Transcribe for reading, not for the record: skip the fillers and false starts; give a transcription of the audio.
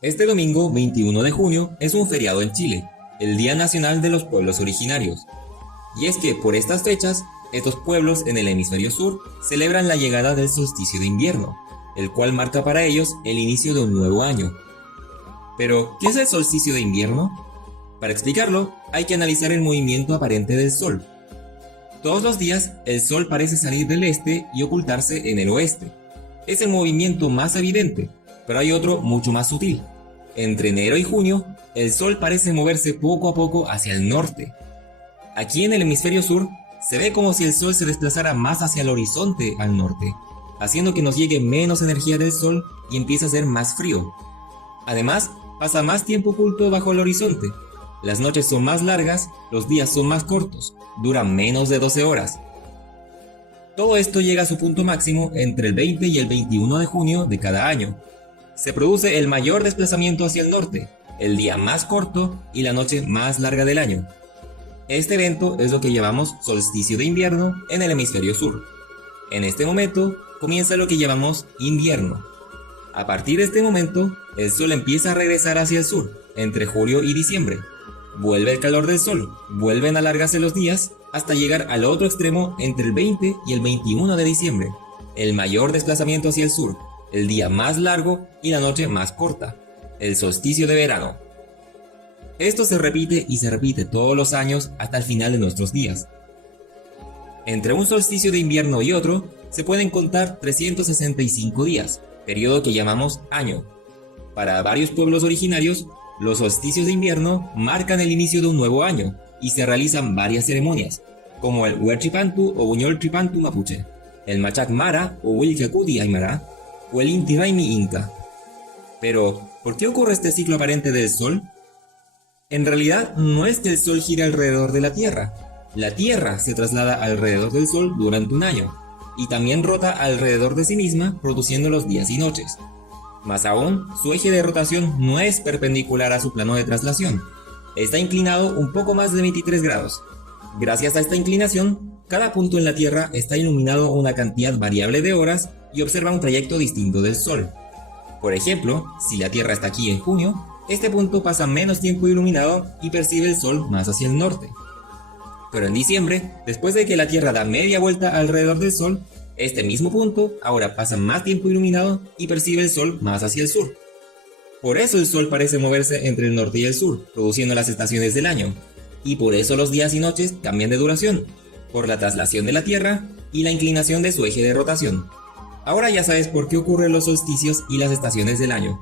Este domingo 21 de junio es un feriado en Chile, el Día Nacional de los Pueblos Originarios. Y es que por estas fechas, estos pueblos en el hemisferio sur celebran la llegada del solsticio de invierno, el cual marca para ellos el inicio de un nuevo año. Pero, ¿qué es el solsticio de invierno? Para explicarlo, hay que analizar el movimiento aparente del Sol. Todos los días, el Sol parece salir del este y ocultarse en el oeste. Es el movimiento más evidente, pero hay otro mucho más sutil. Entre enero y junio, el Sol parece moverse poco a poco hacia el norte. Aquí en el hemisferio sur, se ve como si el Sol se desplazara más hacia el horizonte al norte, haciendo que nos llegue menos energía del Sol y empiece a ser más frío. Además, pasa más tiempo oculto bajo el horizonte. Las noches son más largas, los días son más cortos, duran menos de 12 horas. Todo esto llega a su punto máximo entre el 20 y el 21 de junio de cada año. Se produce el mayor desplazamiento hacia el norte, el día más corto y la noche más larga del año. Este evento es lo que llamamos solsticio de invierno en el hemisferio sur. En este momento comienza lo que llamamos invierno. A partir de este momento, el Sol empieza a regresar hacia el sur, entre julio y diciembre. Vuelve el calor del Sol, vuelven a alargarse los días hasta llegar al otro extremo entre el 20 y el 21 de diciembre, el mayor desplazamiento hacia el sur, el día más largo y la noche más corta, el solsticio de verano. Esto se repite y se repite todos los años hasta el final de nuestros días. Entre un solsticio de invierno y otro, se pueden contar 365 días, periodo que llamamos año. Para varios pueblos originarios, los solsticios de invierno marcan el inicio de un nuevo año y se realizan varias ceremonias, como el Huerchipantu o Buñoltripantu mapuche, el Machac Mara o Wilcacuti Aymara o el Inti Raymi Inca. Pero, ¿por qué ocurre este ciclo aparente del Sol? En realidad, no es que el Sol gire alrededor de la Tierra. La Tierra se traslada alrededor del Sol durante un año, y también rota alrededor de sí misma, produciendo los días y noches. Más aún, su eje de rotación no es perpendicular a su plano de traslación. Está inclinado un poco más de 23 grados. Gracias a esta inclinación, cada punto en la Tierra está iluminado una cantidad variable de horas y observa un trayecto distinto del Sol. Por ejemplo, si la Tierra está aquí en junio, este punto pasa menos tiempo iluminado y percibe el Sol más hacia el norte. Pero en diciembre, después de que la Tierra da media vuelta alrededor del Sol, este mismo punto ahora pasa más tiempo iluminado y percibe el Sol más hacia el sur. Por eso el Sol parece moverse entre el norte y el sur, produciendo las estaciones del año. Y por eso los días y noches cambian de duración, por la traslación de la Tierra y la inclinación de su eje de rotación. Ahora ya sabes por qué ocurren los solsticios y las estaciones del año.